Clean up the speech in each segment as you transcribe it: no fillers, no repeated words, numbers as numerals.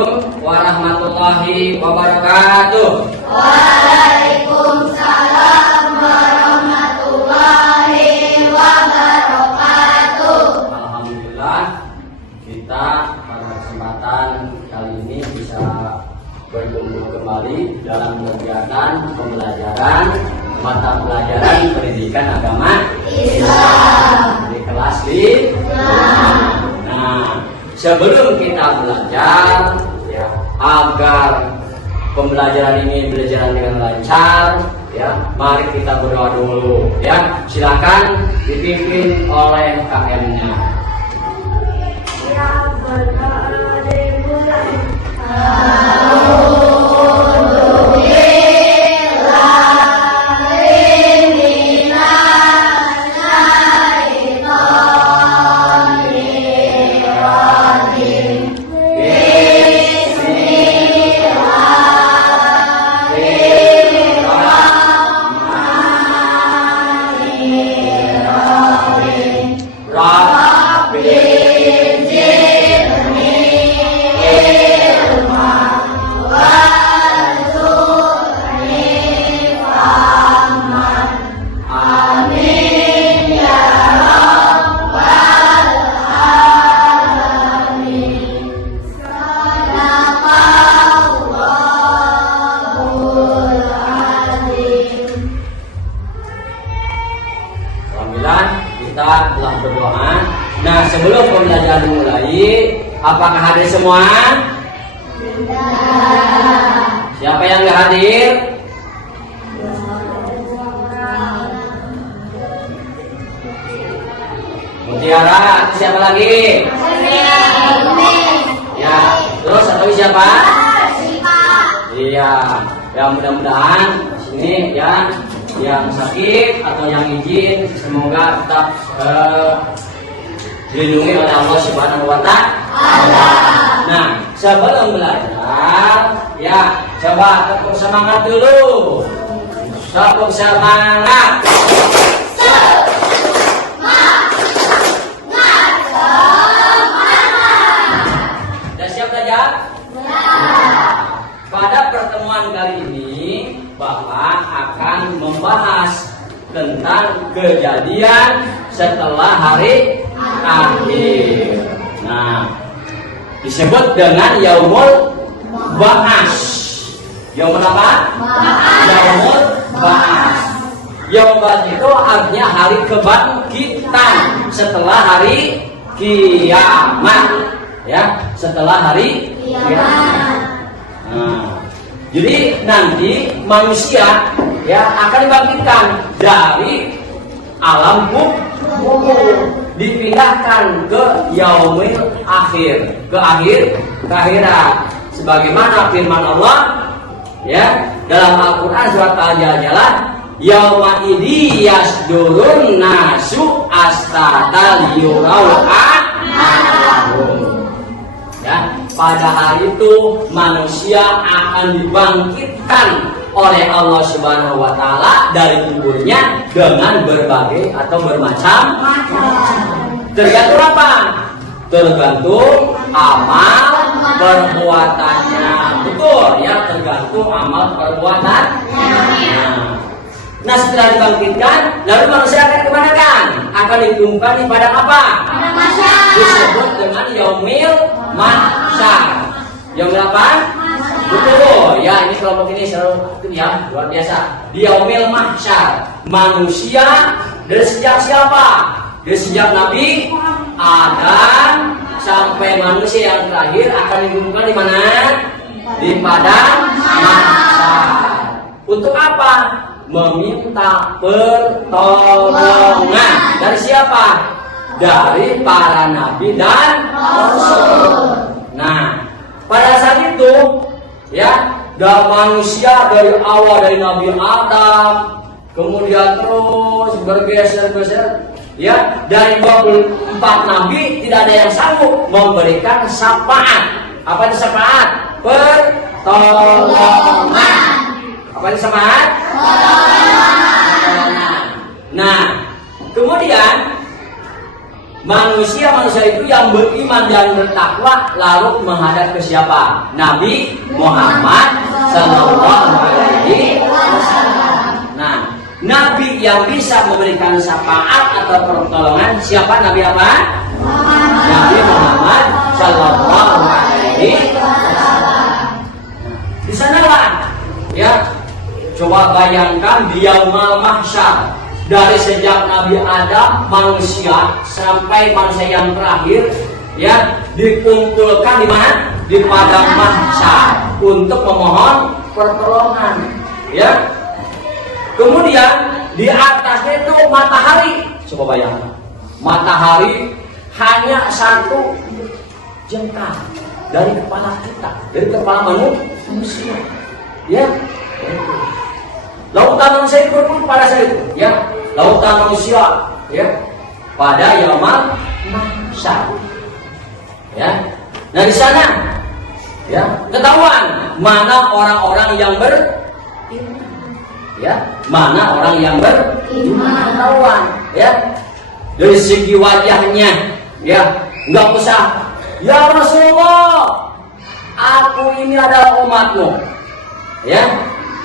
Assalamualaikum warahmatullahi wabarakatuh. Waalaikumsalam warahmatullahi wabarakatuh. Alhamdulillah, kita pada kesempatan kali ini bisa berkumpul kembali dalam kegiatan pembelajaran mata pelajaran pendidikan agama Islam di kelas di Nah, sebelum kita belajar ya, agar pembelajaran ini berjalan dengan lancar ya, mari kita berdoa dulu ya. Silakan dipimpin oleh KM-nya. Ya, berdoa dimulai. Kita telah berdoa. Nah, sebelum pembelajaran dimulai, apakah hadir semua? Siapa yang nggak hadir? Mutiara, siapa lagi? Ya, terus atau siapa? Iya, ya mudah-mudahan sini ya, yang sakit atau yang izin semoga tetap dilindungi oleh Allah Subhanahu wa Ta'ala. Nah, sebelum belajar ya, coba tepuk semangat dulu. Tepuk semangat. Sudah siap belajar? Pada pertemuan kali ini Bapak akan membahas tentang kejadian setelah hari akhir. Nah, disebut dengan Yaumul Ba'ats. Yaumul apa? Yaumul Ba'ats. Yaumul Ba'ats itu artinya hari kebangkitan setelah hari kiamat. Ya, setelah hari kiamat. Nah, jadi nanti manusia ya akan dibangkitkan dari alam kubur, dipindahkan ke yaumil akhir, ke akhirat. Sebagaimana firman Allah ya dalam Al-Qur'an surat Al-Jalah, yauma idzi yasdurun nasu astatal yurau a'malahum. Ya, pada hari itu manusia akan dibangkitkan oleh Allah Subhanahu wa Ta'ala dari kuburnya dengan berbagai atau bermacam. Tergantung apa? Tergantung amal perbuatannya. Betul ya, tergantung amal perbuatannya. Nah, setelah dibangkitkan, lalu manusia akan kemana kan? Akan dikumpulkan di padang apa? Disebut dengan Yaumil Mahsyar. Yaumil apa? Betul ya, ini kelompok ini selalu ya luar biasa. Di Yaumil Mahsyar, manusia dari sejak siapa? Dari sejak Nabi Adam sampai manusia yang terakhir akan dikumpulkan di mana? Di padang mahsyar. Untuk apa? Meminta pertolongan dari siapa? Dari para nabi dan rasul. Nah, pada saat itu ya, dan manusia dari awal dari Nabi Adam, kemudian terus bergeser ya, dari 24 nabi tidak ada yang sanggup memberikan syafaat. Apa itu syafaat? Pertolongan. Apa itu syafaat? Nah, kemudian manusia itu yang beriman dan bertakwa lalu menghadap ke siapa? Nabi Muhammad Sallallahu Alaihi Wasallam. Nah, Nabi yang bisa memberikan syafaat atau pertolongan siapa? Nabi apa? Nabi Muhammad Sallallahu Alaihi Wasallam. Di sanalah, ya, coba bayangkan di yaumul mahsyar, dari sejak Nabi Adam manusia sampai manusia yang terakhir, ya, dikumpulkan di mana? Di padang mahsyar untuk memohon pertolongan, ya. Kemudian di atasnya itu matahari. Coba bayangkan, matahari hanya satu jengkal dari kepala kita, dari kepala manusia, ya. Lautan manusia itu pun pada saat itu, ya. Lautan manusia, ya, pada yaumul mahsyar, ya. Nah di sana, ya, ketahuan mana orang-orang yang ya, mana orang yang beriman, ketahuan, ya, dari segi wajahnya, ya, nggak usah, ya Rasulullah, aku ini adalah umatmu, ya,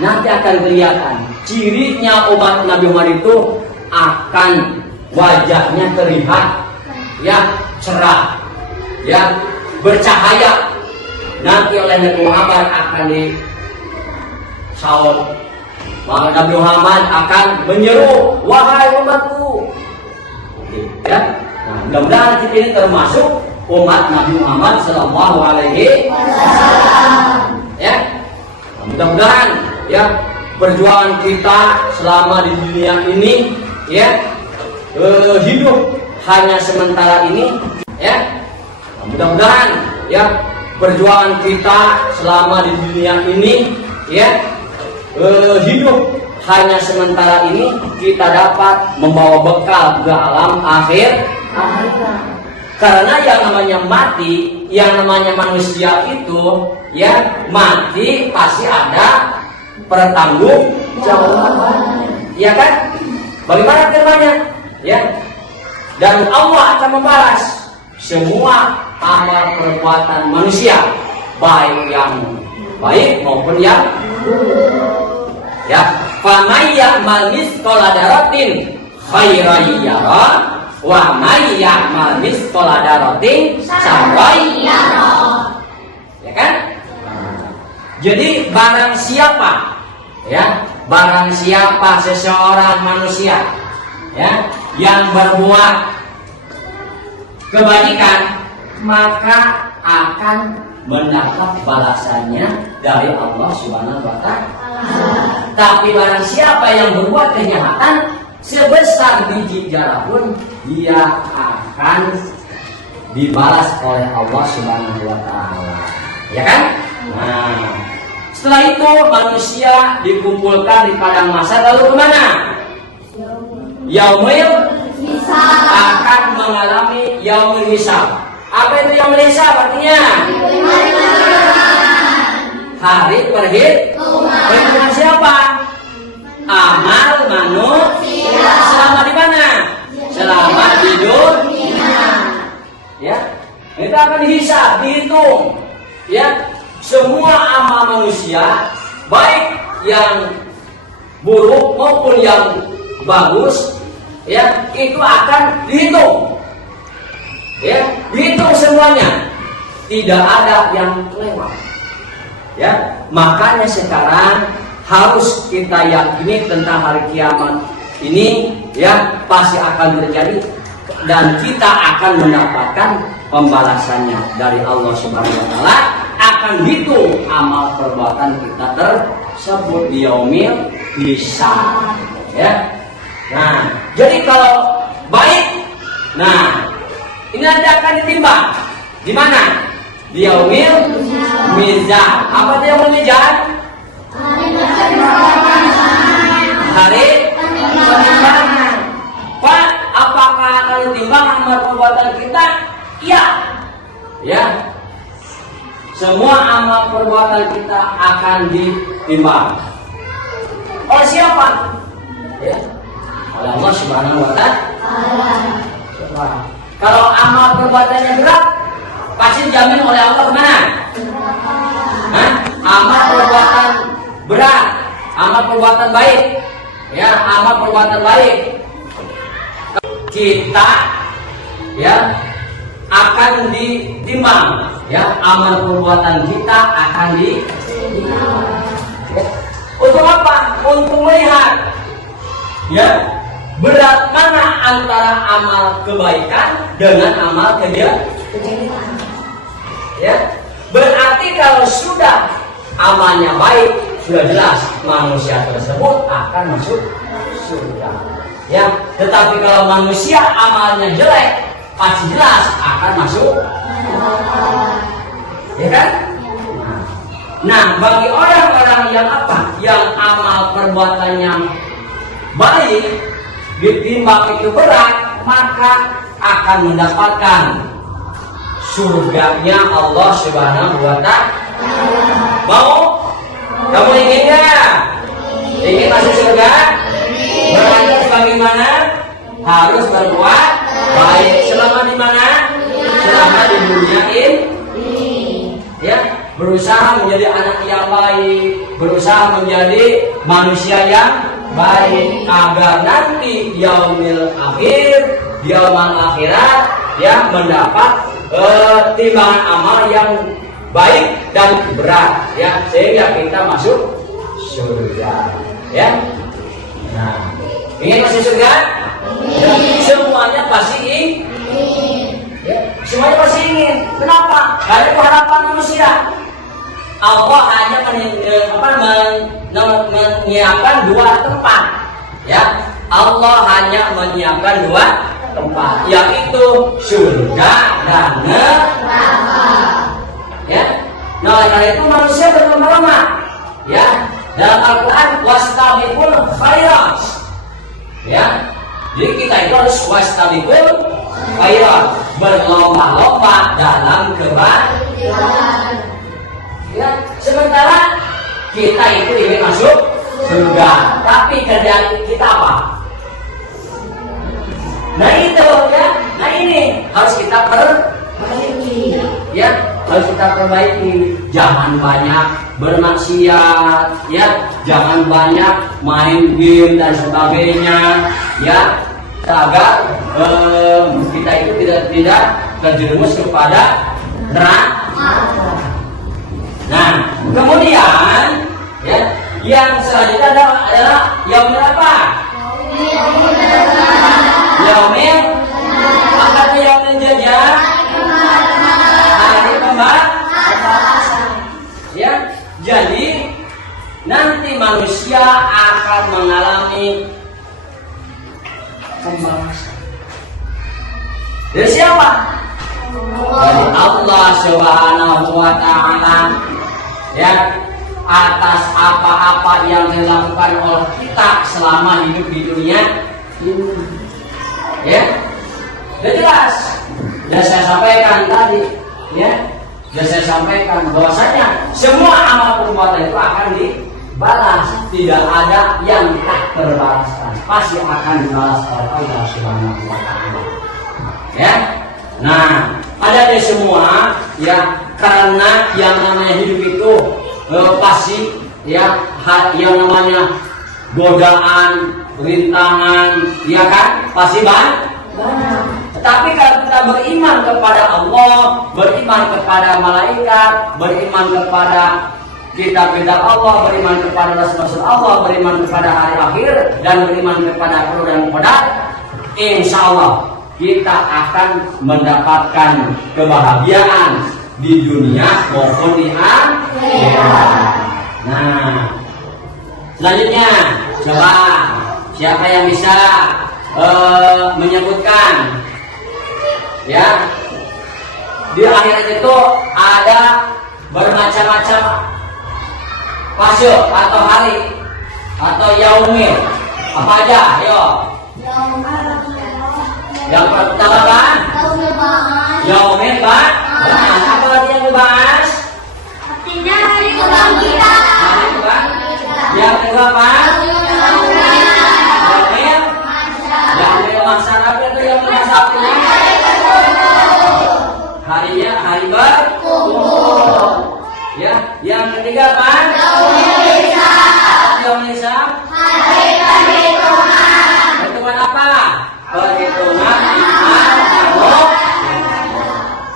nanti akan kelihatan cirinya umat Nabi Muhammad itu akan wajahnya terlihat, ya, cerah, ya, bercahaya. Nanti oleh Nabi Muhammad akan disaut. Maka Nabi Muhammad akan menyeru, wahai umatku, ya. Nah, mudah-mudahan kita ini termasuk umat Nabi Muhammad Sallallahu Alaihi Wasallam, ya. Nah, mudah-mudahan, ya, perjuangan kita selama di dunia ini, ya, hidup hanya sementara ini, ya. Nah, mudah-mudahan, ya, perjuangan kita selama di dunia ini, ya, hidup hanya sementara ini, kita dapat membawa bekal ke alam akhir. Karena yang namanya mati, yang namanya manusia itu, ya, mati pasti ada pertanggungjawaban, ya kan? Bagaimana firman-Nya, ya? Dan Allah akan membalas semua amal perbuatan manusia, baik yang baik maupun yang buruk. Ya, faman ya'mal mithqala dzarratin khairan yara wa man ya'mal mithqala dzarratin syarran yara. Ya kan? Jadi barang siapa, ya, barang siapa seseorang manusia, ya, yang berbuat kebajikan, maka akan mendapat balasannya dari Allah Subhanahu wa Ta'ala. Tapi barang siapa yang berbuat kejahatan sebesar biji zarah pun, dia akan dibalas oleh Allah Subhanahu wa Ta'ala. Ya kan? Nah, setelah itu manusia dikumpulkan di padang mahsyar, lalu kemana? Yaumil akan mengalami yaumil hisab. Apa itu yaumil hisab artinya? Hari perhitungan siapa? Amal manusia selama di mana? Selama di dunia. Ya, itu akan dihisab, dihitung. Ya, semua amal manusia, baik yang buruk maupun yang bagus, ya, itu akan dihitung. Ya, dihitung semuanya, tidak ada yang lewat. Ya, makanya sekarang harus kita yakini tentang hari kiamat ini, ya, pasti akan terjadi dan kita akan mendapatkan pembalasannya dari Allah Subhanahu wa Ta'ala. Akan hitung amal perbuatan kita tersebut di yaumil hisab, ya. Nah, jadi kalau baik, nah, ini nanti akan ditimbang di mana? Di yaumil mizan. Apa itu yaumil mizan? Hari penimbangan. Pak, apakah akan ditimbang amal perbuatan kita? Iya. Ya. Semua amal perbuatan kita akan ditimbang. Oleh siapa? Ya. Oleh Allah Subhanahu wa Ta'ala. Kalau amal perbuatannya berat, pasti dijamin oleh Allah kemana? Hah? Amal perbuatan berat, amal perbuatan baik, ya, amal perbuatan baik. Kita, ya, akan ditimbang, ya, amal perbuatan kita akan ditimbang. Ya. Untuk apa? Untuk melihat, ya, berat mana antara amal kebaikan dengan amal kejahatan. Ya, berarti kalau sudah amalnya baik, sudah jelas manusia tersebut akan masuk surga. Ya, tetapi kalau manusia amalnya jelek, pasti jelas akan masuk. Ya kan? Nah, bagi orang-orang yang apa? Yang amal perbuatannya baik, ditimbang itu berat, maka akan mendapatkan surganya Allah Subhanahu wa Ta'ala. Mau? Kamu ingin nggak? Ingin masuk surga? Berarti bagaimana? Harus berbuat baik. Selama di mana? Selama di dunia ini. Ya, berusaha menjadi anak yang baik, berusaha menjadi manusia yang baik, agar nanti yaumil akhir, yaumil akhirat, ya, mendapat timbangan amal yang baik dan berat, ya, sehingga kita masuk surga, ya. Nah, ingin masuk surga? Ya, semuanya pasti ingin. Ya, semuanya pasti ingin. Kenapa? Karena itu harapan manusia. Allah hanya menyiapkan dua tempat, ya. Allah hanya menyiapkan dua tempat, yaitu surga dan neraka. Ya. Nah, karena itu manusia berlomba-lomba, ya. Dalam Al-Quran, wastabiqul khairat, ya. Jadi kita itu harus wastabiqul khairat, berlomba-lomba dalam kebaikan. Ya, sementara kita itu ingin masuk surga, tapi kerjaan kita apa? Nah itu, ya, nah ini harus kita perbaiki, ya, harus kita perbaiki. Jangan banyak bermaksiat, ya, jangan banyak main game dan sebagainya, ya, agar kita itu tidak terjerumus kepada neraka. Nah, kemudian, ya, yang selanjutnya adalah yaumil apa? Yaumil apa itu yaumil jazaa? Hari pembalasan. Ya, jadi nanti manusia akan mengalami pembalasan. Dari siapa? Dari Allah Subhanahu wa Ta'ala, ya, atas apa-apa yang dilakukan oleh kita selama hidup di dunia ini, ya, sudah jelas. Dan saya sampaikan tadi, ya, dan saya sampaikan bahwasanya semua amal perbuatan itu akan dibalas, tidak ada yang tak terbalaskan, pasti akan dibalas oleh Allah Subhanahu wa Ta'ala, ya. Nah, ada deh semua, ya, karena yang namanya hidup itu pasti, ya, yang namanya godaan, rintangan, ya kan, pasti banyak. Tetapi kalau kita beriman kepada Allah, beriman kepada malaikat, beriman kepada kitab-kitab Allah, beriman kepada Rasul-Rasul Allah, beriman kepada hari akhir, dan beriman kepada qadar dan qadar, insya Allah kita akan mendapatkan kebahagiaan di dunia maupun di akhirat. Nah, selanjutnya coba siapa yang bisa menyebutkan, ya, di akhirat itu ada bermacam-macam fase atau hari atau yaumil, apa aja? Ayo. Yang pertama kan? Yaumil ba'ats. Apa artinya dibahas? Artinya hari kebangkitan. Hari kebangkitan. Yang kedua apa? Yaumil. Yang kedua masyarakat itu yang masyarakat. Yang ketiga apa? Yaumun hisab. Perhitungan apa? Perhitungan iman makhluk.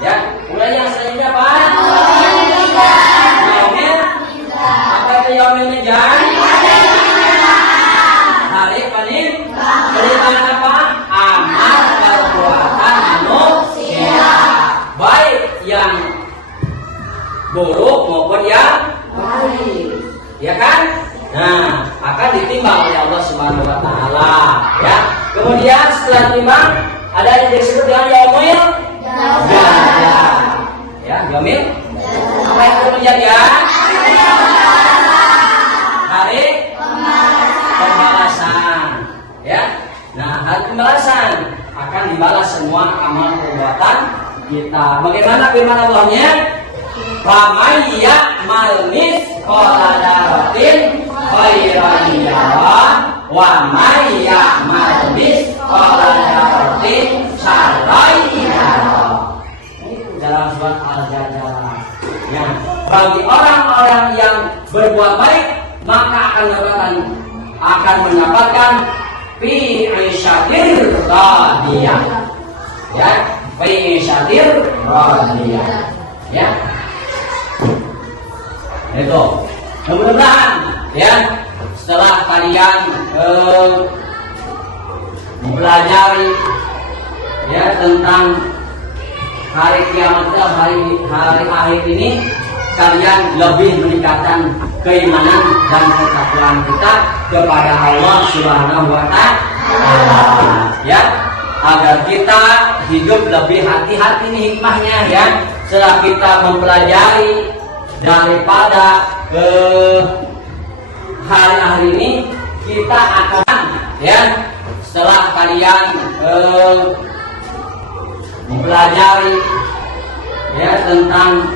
Ya, kemudian yang selanjutnya apa? Yaumil. Apa itu yaumil mizan? Hari penimbangan apa? Amal perbuatan manusia, baik yang buruk maupun yang baik, ya kan? Nah, akan ditimbang oleh Allah Subhanahu wa taala, ya. Kemudian setelah timbang ada yang disebut dengan yaumil jaza. Ya, yaumil. Apa itu menjaga? Hari pembalasan. Ya. Nah, hari pembalasan akan dibalas semua amal perbuatan kita. Bagaimana firman Allahnya? Faman ya'mal mithqala dzarratin khairan yarah wa may ya'mal mithqala dzarratin syarran yarah. Itu dalam surat Al-Zalzalah. Ya, bagi orang-orang yang berbuat baik maka akan mendapatkan fi isyatir radiyah. Ya, fi isyatir radiyah. Ya. Itu. Mudah-mudahan ya setelah kalian mempelajari ya tentang hari kiamat, hari akhir ini, kalian lebih meningkatkan keimanan dan ketakwaan kita kepada Allah Subhanahu wa taala, ya, agar kita hidup lebih hati-hati nih hikmahnya, ya. Setelah kita mempelajari daripada hari-hari ini, kita akan, ya, setelah kalian mempelajari ya tentang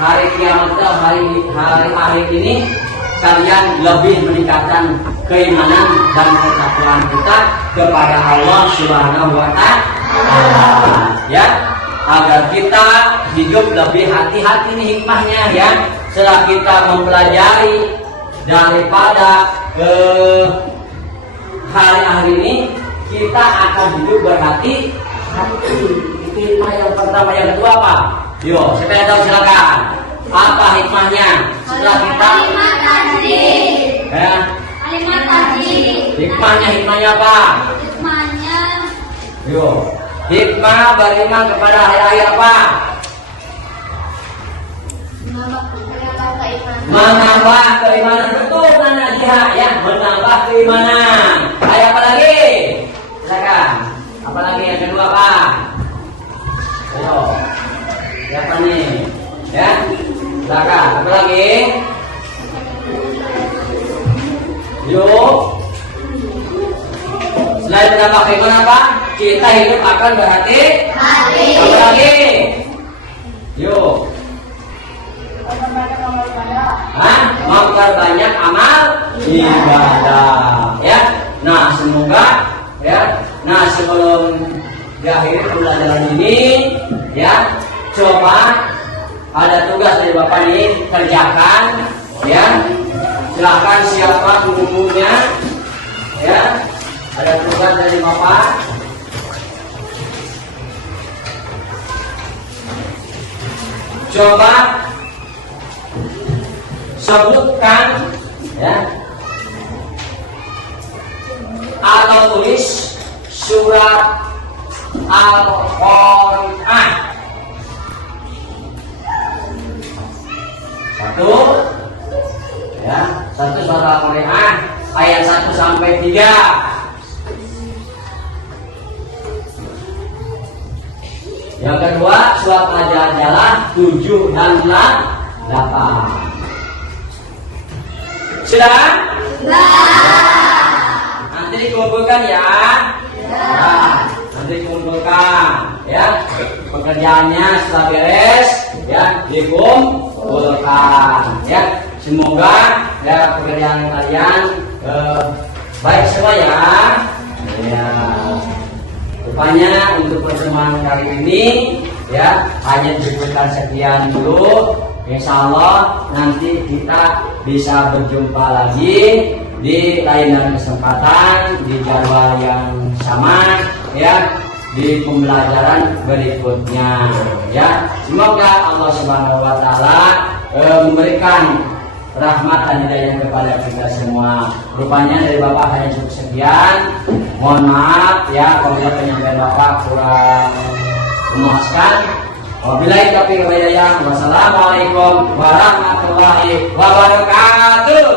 hari kiamat, hari akhir ini, kalian lebih meningkatkan keimanan dan ketakwaan kita kepada Allah Subhanahu wa taala, ya, agar kita hidup lebih hati-hati nih hikmahnya, ya. Setelah kita mempelajari daripada hari-hari ini, kita akan hidup berhati-hati. Itu hikmah yang pertama. Yang kedua apa? Yo, siapa yang tahu silakan. Apa hikmahnya? Setelah kita ya, hikmahnya apa? Yo, hikmah beriman kepada hari akhir apa? Menambah keimanan. Betul, Nana Jiha, ya, menambah keimanan. Ayo, apa lagi? Silakan. Apa lagi yang kedua apa? Ayo, siapa nih? Ya, silakan. Apa lagi? Yuk. Selain menambah keimanan apa? Kita hidup akan berhati-hati. Apa lagi? Yuk. Memperbanyak amal ibadah, ya. Nah, semoga, ya. Nah, sebelum diakhiri pembelajaran ini, ya, coba ada tugas dari Bapak ini, kerjakan, ya. Silakan siapa gurunya, ya. Ada tugas dari Bapak. Coba sebutkan, ya, atau tulis surat Al-Qur'an. Satu surat Al-Qur'an ayat 1 sampai 3. Yang kedua surat Al-Zalzalah 7 dan 8. Sudah? Nanti dikumpulkan, ya. Nanti dikumpulkan, ya. Pekerjaannya setelah beres, ya, dikumpulkan, ya. Semoga, ya, pekerjaan kalian baik semua, ya. Ya. Rupanya untuk pertemuan kali ini, ya, hanya diberikan sekian dulu. Insya Allah nanti kita bisa berjumpa lagi di lain kesempatan di jadwal yang sama ya, di pembelajaran berikutnya ya. Semoga Allah Subhanahu wa taala memberikan rahmat dan hidayah kepada kita semua. Rupanya dari Bapak hanya cukup sekian. Mohon maaf ya apabila penyampaian Bapak kurang memuaskan. Wabillahi taufiq wal hidayah. Wassalamualaikum warahmatullahi wabarakatuh.